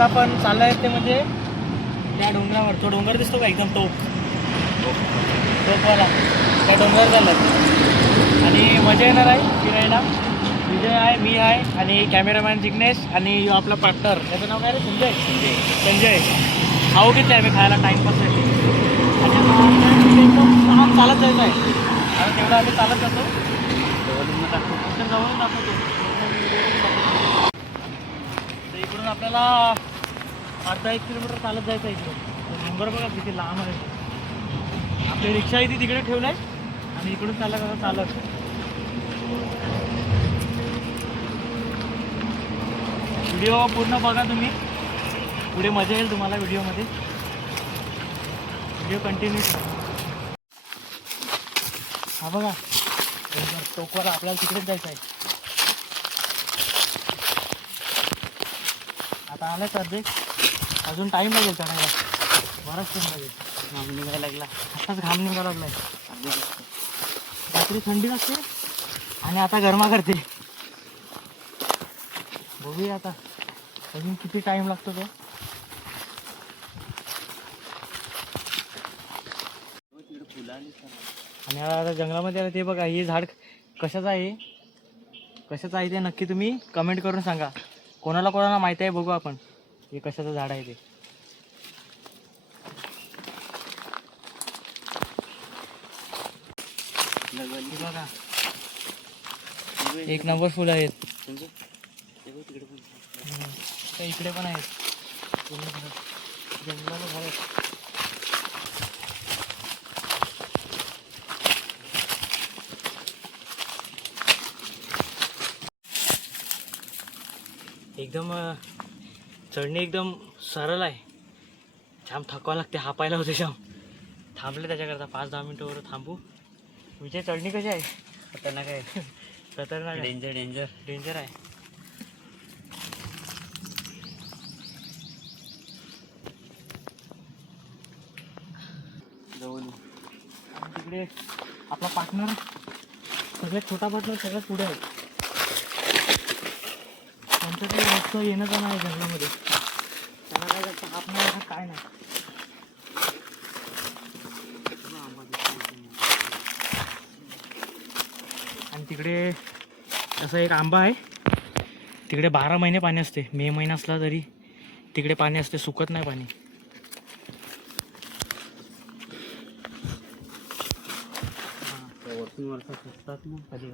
आज आपण चाललो आहे ते म्हणजे त्या डोंगरावर, तो डोंगर दिसतो का एकदम टोकवाला, त्या डोंगरावर चाललं आणि मजा येणार आहे फिरायला. विजय आहे, मी आहे आणि कॅमेरामॅन जिग्नेश आणि आपला पार्टनर, त्याचं नाव काय रे? संजय. खाऊ घेतलं आहे मी खायला टाईमपाससाठी. आणि आता चालत जायचं आहे. आता तेवढं आम्ही चालत जातो, जवळून दाखवतो. तर इकडून आपल्याला अर्धा 1 किलोमीटर चालत जायचं आहे. इकडून नंबर बघा किती लांब आहे. आपली रिक्षा इथे तिकडे ठेवलं आहे आणि इकडून चालत व्हिडिओ पूर्ण बघा तुम्ही, पुढे मजा येईल तुम्हाला व्हिडिओमध्ये. Video continue. हा बघा टोकवाला, आपल्याला तिकडेच जायचं आहे. आता आलं तर दे, अजून टाईम लागेल चढायला, बराच टाईम लागेल. घाम निघायला लागला, आताच घाम निघायला लागलाय. रात्री थंडी लागते आणि आता गरमा करते. बघूया आता अजून किती टाईम लागतो तो. आणि आता जंगलामध्ये आलं ते बघा, हे झाड कशाचं आहे ते नक्की तुम्ही कमेंट करून सांगा. कोणाला माहिती आहे बघू आपण हे कशाचं झाड आहे ते. बघा एक नंबर फुलं आहेत. इकडे पण आहेत. जंगलाला झाड एकदम चढणी एकदम सरळ आहे. जाम थकवा लागते, हापायला होते जाम. थांबले त्याच्याकरता 5-10 मिनिटावर थांबू. विजय चढणी कशी आहे? खतरनाक आहे. खतरनाक, डेंजर आहे. तिकडे आपला पार्टनर, सगळ्यात छोटा पार्टनर सगळ्यात पुढे आहे. त्यांचं काही जास्त येणं जाणं आहे जंगलामध्ये. त्याला काय जास्त हात नाही, काय नाही. आणि तिकडे असं एक आंबा आहे, तिकडे 12 महिने पाणी असते. मे महिना असला तरी तिकडे पाणी असते, सुकत नाही पाणी.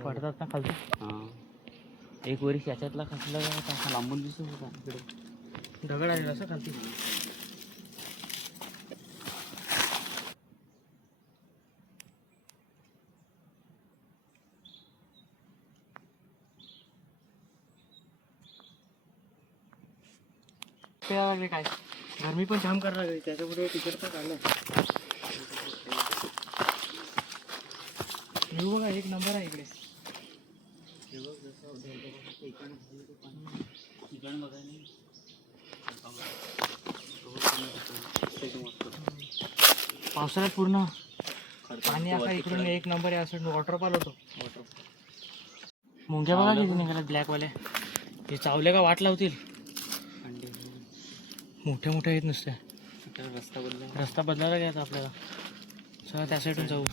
पडतात ना खालती. एक वरी त्याच्यातला खसला असा लांबून दिसत होता. इकडे दगड आहे असं खालती. लागले काय, गरमी पण जाम करायला लागली, त्याच्यामुळे तिकडे पण काढलं. व्ह्यू बघा एक नंबर आहे इकडे. पावसाळ्यात पूर्ण पाणी आता इकडून एक नंबर आहे. असं वॉटरफॉल होतो. मुंग्या बघा किती निघाल्या ब्लॅकवाले. हे चावले का वाट लावतील. मोठे आहेत नुसते. रस्ता बदलायला घ्यायचा आपल्याला. सगळं त्या साईडून जाऊ.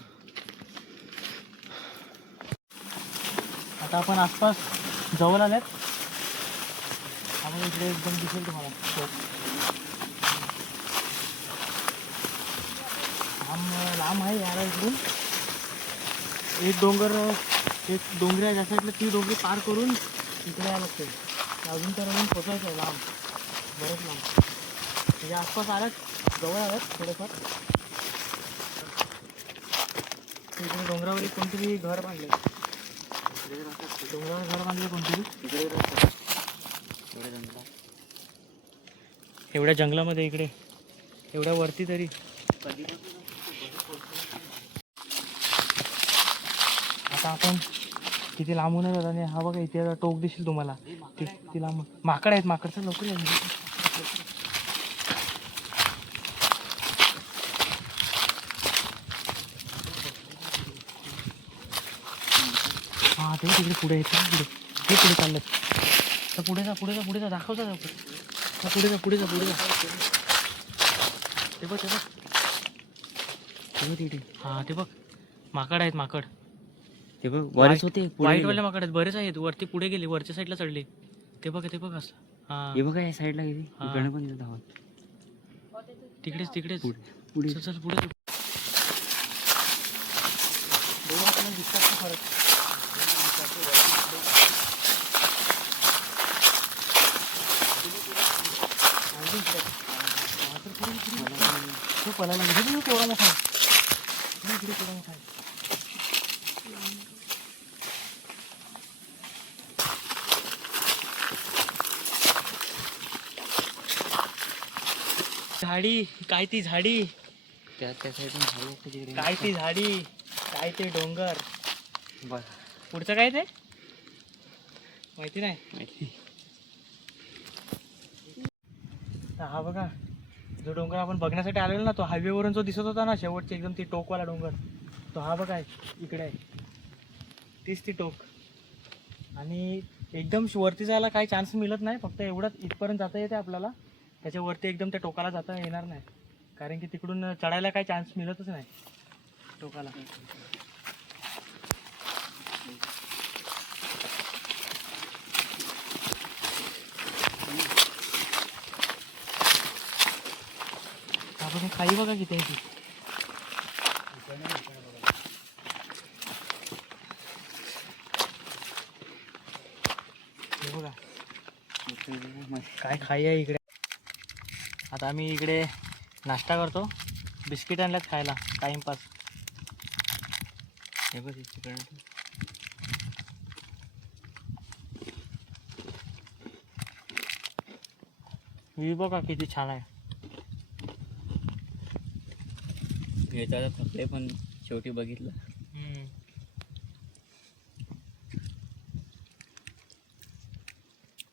आता आपण आसपास जवळ आल्यात. आम्हाला इकडे एकदम दिसेल तुम्हाला लांब आहे याला. इकडून एक डोंगरी आहे, जसं ती डोंगरी पार करून इकडे यायला लागते. अजून पोचायचं आहे लांब, बरंच लांब. म्हणजे आसपास आल्यात, जवळ आल्यात थोडंफार. इकडे डोंगरावर कोणतरी घर बांधले. डोंगरावर घर बांधले कोणतरी एवढ्या जंगलामध्ये, इकडे एवढ्या वरती तरी. आता आपण किती लांबून आहे आणि हा बघा इथे टोक दिसेल तुम्हाला. ती लांब माकड आहेत. माकडचं लवकर आहे. हा ते तिकडे पुढे येते. पुढे चाललं. तर पुढे जा दाखवता. पुढे जा पुढे जा पुढे जा. ते बघ तिथे. हा ते बघ माकड आहेत माकड. ते बघ बरेच होते. व्हाईट वाले माकड आहेत बरेच आहेत. वरती पुढे गेले वरच्या साईडला चढले. ते बघ असं. हा हे बघा या साईडला गेली. हा. इकडनं पण येतात धावत. तिकडेच पुढे चल चल पुढे. झाडी काय ती झाडी, त्या साईडून झालं तिकडे. काय ती झाडी, काय ते डोंगर. बघ पुढचं काय ते माहिती नाही. माहिती. हा बघा जो डोंगर आपण बघण्यासाठी आलेलो ना, तो हायवे वरून जो दिसत होता ना शेवटची एकदम ती टोकवाला डोंगर, तो हा बघा इकडे आहे. तीच ती टोक. आणि एकदम वरती जायला काही चान्स मिळत नाही. फक्त एवढंच इथपर्यंत जाता येते आपल्याला. त्याच्यावरती एकदम त्या टोकाला जाता येणार नाही, कारण की तिकडून चढायला काही चान्स मिळतच नाही टोकाला. आपण खाई बघा किती आहे ती. हे बघा काय खाई आहे इकडे. आता आम्ही इकडे नाश्ता करतो. बिस्किट आणल्यात खायला टाइमपास. हे बघ तिकडे. ही बघा किती छान आहे. येतात थकले पण शेवटी बघितलं.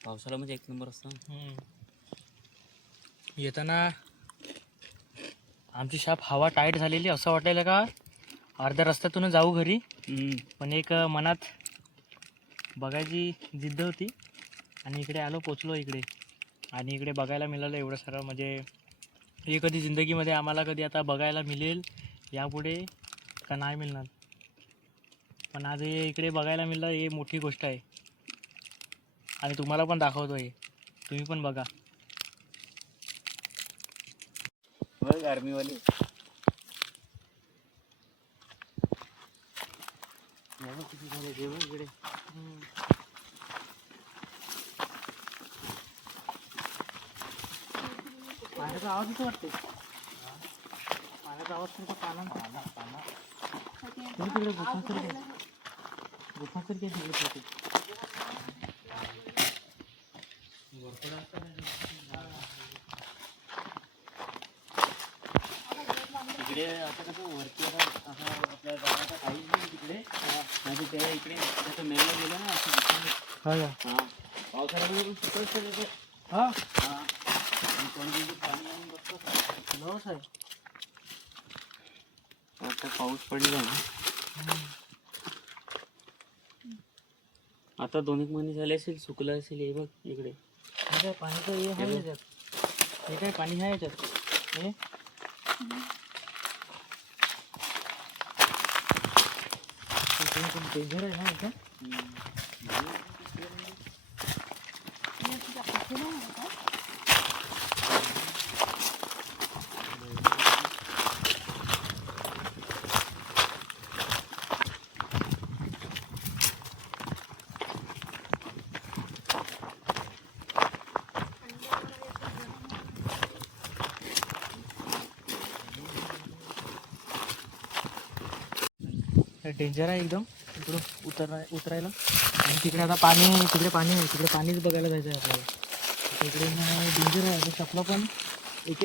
पावसाळा म्हणजे एक नंबर असतो. येताना आमची शाप हवा टाईट झालेली असं वाटायला का अर्ध्या रस्त्यातून जाऊ घरी. पण एक मनात बघायची जिद्द होती आणि इकडे आलो, पोचलो इकडे. आणि इकडे बघायला मिळालं एवढं सारं. म्हणजे हे कधी जिंदगीमध्ये आम्हाला कधी आता बघायला मिळेल यापुढे का नाही मिळणार. पण आज हे इकडे बघायला मिळालं हे मोठी गोष्ट आहे. आणि तुम्हाला पण दाखवतो हे, तुम्ही पण बघा. बघ आर्मीवाले. किती झालं जेवण इकडे. पाण्याचा आवाज येतो वाटते. पाण्याचा आवाज तुमचा पाना तिकडे गुफासारखी तिकडे. इकडे आता कसं वरती आता असं आपल्या गावाचा काहीच नाही तिकडे. म्हणजे त्या इकडे त्याचं मेळा गेला ना असं दिसतं. हा हां पावसाळ्यामध्ये पण सुकच येतो. हा हां पाणी आणून बसतो. लस आहे. आता पाऊस पडला ना, आता 2-1 महिने झाले असेल सुकलं असेल. हे बघ इकडे काय पाणीचं हे आहे याच्यात. हे काय पाणी आहे याच्यात. हे डेंजर आहे ना एकदम. डेंजर आहे एकदम इकडून उतरायला. आणि तिकडे आता तिकडे पाणी आहे. तिकडे पाणीच बघायला जायचं आहे आपल्याला. तिकडे डेंजर आहे. आता चपला पण एक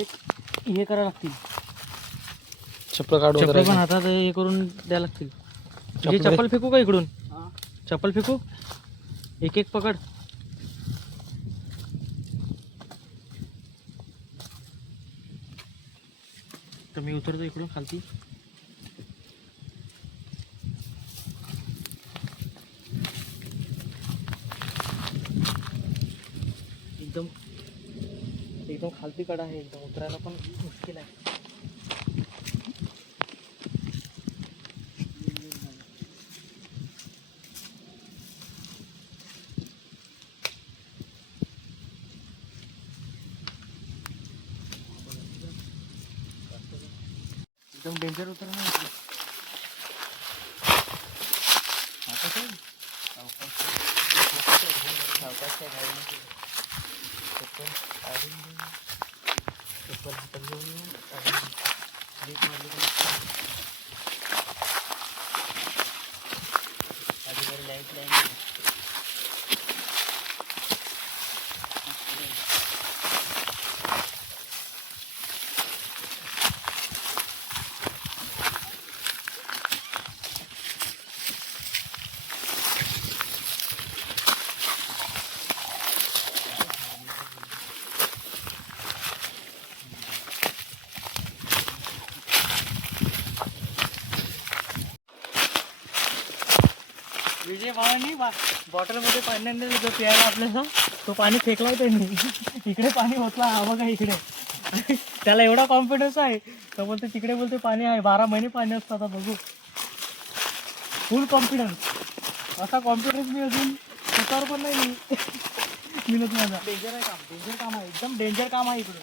हे करायला लागतील. चप्पल पण हातात हे करून द्यायला लागतील. चप्पल फेकू का इकडून. चप्पल फेकू एक पकड. तर मी उतरतो इकडून खालती. एकदम खालती कडा आहे एकदम, उतरायला पण मुश्किल आहे. एकदम डेंजर उतर ना इकडे. आता काय सावकाशच्या गाडीने चप्पल काढून घेऊन, चप्पल हातात घेऊन येऊन काढून ब्रेक मारली आधी लाईट लाईन. विजय भावानी बॉटलमध्ये पाणी आणलं जो प्यायला आपल्याला, तो पाणी फेकला त्यांनी. इकडे पाणी होतला, हा बघा इकडे. त्याला एवढा कॉन्फिडन्स आहे तर बोलते तिकडे, बोलते पाणी आहे, 12 महिने पाणी असतं. आता बघू, फुल कॉन्फिडन्स. असा कॉन्फिडन्स मी अजून स्वतःवर पण नाही मिळत माझा. डेंजर आहे काम, डेंजर काम आहे, एकदम डेंजर काम आहे इकडे.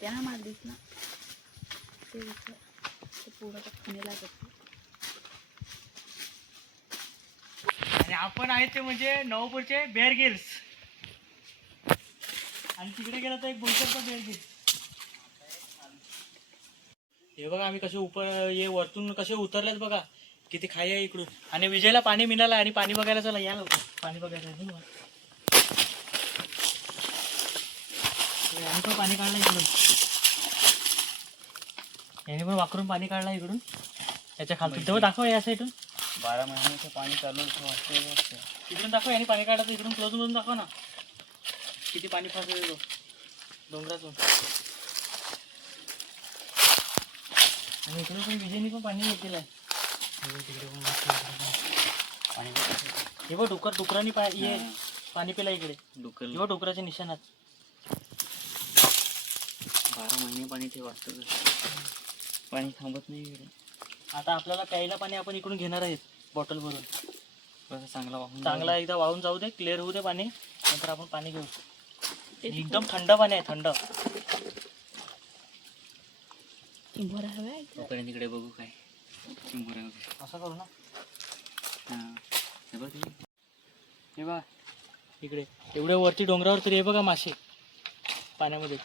त्या मारलीस ना ते पुढं खाणे लागत. आणि आपण आहे ते म्हणजे नवापूरचे बेअर गिल्स. आणि तिकडे गेला तर एक बोईसरचा बेअर गिल्स. हे बघा आम्ही कसे हे वरतून कसे उतरलेत बघा, किती खाई आहे इकडून. आणि विजयला पाणी मिळालं आणि पाणी बघायला चला, या लवकर पाणी बघायला. याने पण पाणी काढलं इकडून, याने पण वाकरून पाणी काढलं इकडून याच्या खालतून. तेव्हा दाखवा या साईडून 12 महिन्याचं पाणी चालू वाटतं. इकडून दाखवा, याने पाणी काढलं इकडून क्लोज मधून दाखवा ना, किती पाणी फासलं येतो डोंगरातून. आणि इकडे पण विजयनी पण पाणी घेतलेलं आहे. तिकडे पण पाणी. हे बघ डुकरांनी पाणी पिला इकडे. हे बघ डुकराच्या निशाणात 12 महिने पाणी ते वाटतं, पाणी थांबत नाही इकडे. आता आपल्याला प्यायला पाणी आपण इकडून घेणार आहेत बॉटल भरून. कसं चांगला एकदा वाहून जाऊ दे, क्लिअर होऊ दे पाणी, नंतर आपण पाणी घेऊ. एकदम थंड पाणी आहे, थंड. चिंबोरा हवा तोपर्यंत इकडे बघू काय चिंबोरा. असं करू ना. हां हे बघ, हे बघा इकडे एवढ्या वरती डोंगरावर तरी हे बघा मासे पाण्यामध्ये.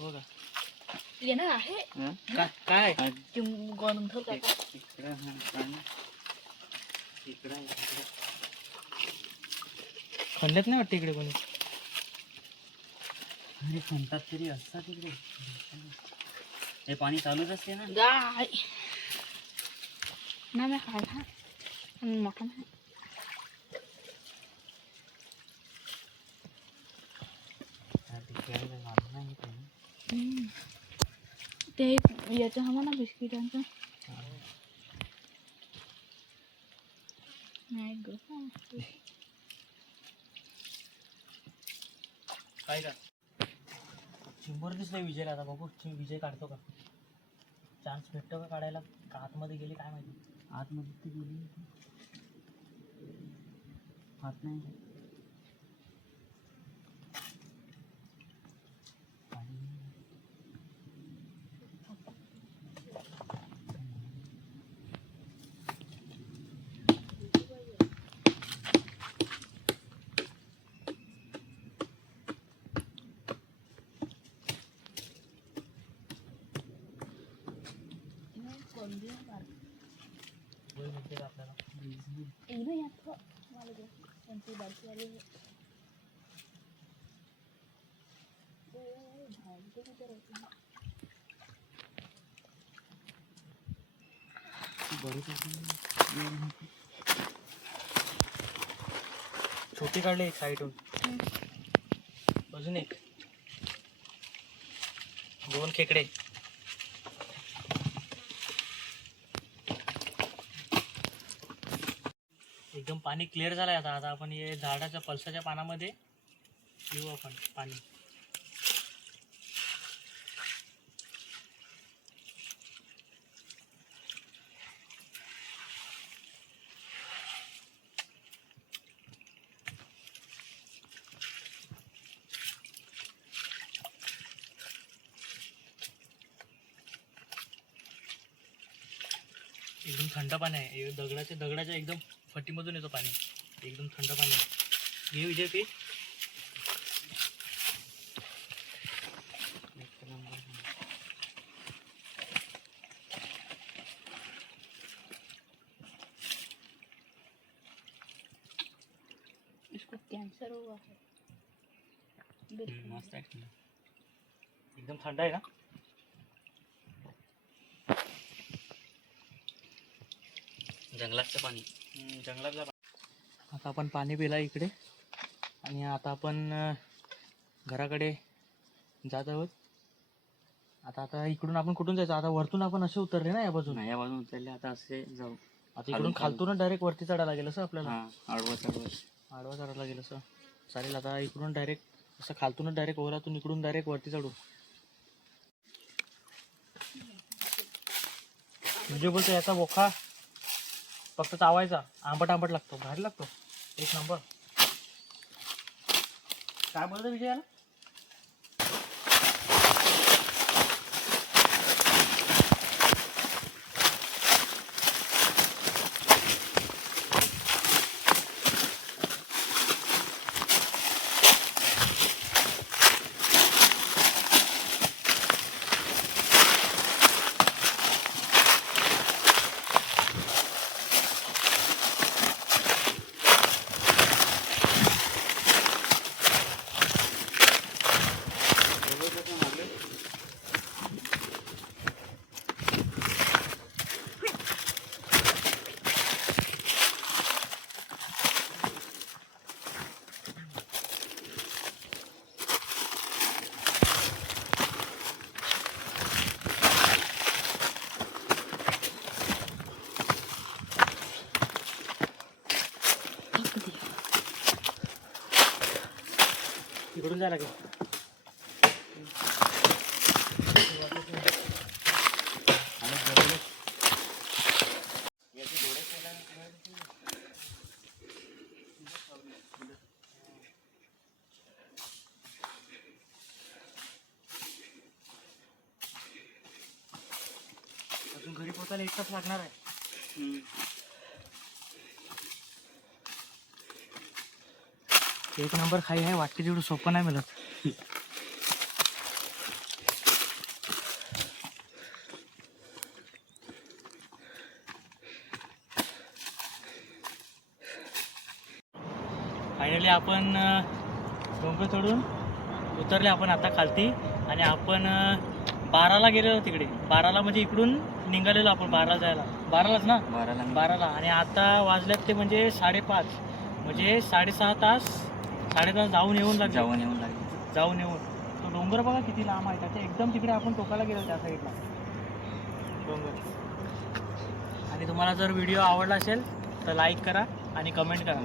बघा येणार आहे काय गंध खंड्यात नाही वाटतं इकडे कोणी. अरे म्हणतात तरी असतात तिकडे. हे पाणी चालूच असते ना. गाय ना मी खायला मोठा नाही. ते याचं हवा ना बिस्किटांचं नाही ग. काय का चिंबोर दिसलंय विजयला. आता बघू विजय काढतो का, चान्स भेटतो का काढायला, का आतमध्ये गेली काय माहिती. आतमध्ये ती गेली, हात नाही आपल्याला. एकदा यात आले ते त्यांची बारकी आली छोटी काढली एक साईडून, अजून एक, 2 खेकडे. एकदम पाणी क्लिअर झालंय. आता आता आपण हे झाडाच्या पलसाच्या पानामध्ये घेऊ आपण पाणी. एकदम थंड पाणी आहे. दगडाच्या एकदम फटीमधून येतो पाणी. एकदम थंड पाणी आहे. घे विजय पी. इसको कैंसर हुआ है. मस्त आहे. एकदम थंड आहे ना. जंगलाचं पाणी. जंगलातलं पाणी. आता आपण पाणी पिला इकडे आणि आता आपण घराकडे जात आहोत. आता इकडून आपण कुठून जायचं. आता वरतून आपण असे उतरले ना या बाजून. या बाजून उचलले. आता असे जाऊ. आता इकडून खालतूनच डायरेक्ट वरती चढायला लागेल असं आपल्याला. आडवा चढायला लागेल असं. चालेल. आता इकडून डायरेक्ट असं खालतूनच डायरेक्ट ओरातून इकडून डायरेक्ट वरती चढू. म्हणजे बोलतो याचा बोखा फक्त चावायचा. आंबट लागतो. भारी लागतो. एक नंबर. काय बोलतो विजय याला. इकडून जायला लागेल. अजून घरी पोहोचायला 1 तास लागणार आहे. एक नंबर खाई आहे. वाटते तेवढं सोपं नाही मिळत. फायनली आपण डोंगर चढून उतरले आपण आता खालती. आणि आपण 12ला गेलेलो तिकडे. 12ला म्हणजे इकडून निघालेलो आपण 12ला जायला. 12लाच ना. 12ला. आणि आता वाजल्यात ते म्हणजे 5:30. म्हणजे 6.5 तास. 6.5 जाऊन येऊन तो डोंगर बघा किती लांब आहे. त्याच्या एकदम तिकडे आपण टोकाला गेलो त्या साईडला डोंगर. आणि तुम्हाला जर व्हिडिओ आवडला असेल तर लाईक करा आणि कमेंट करा.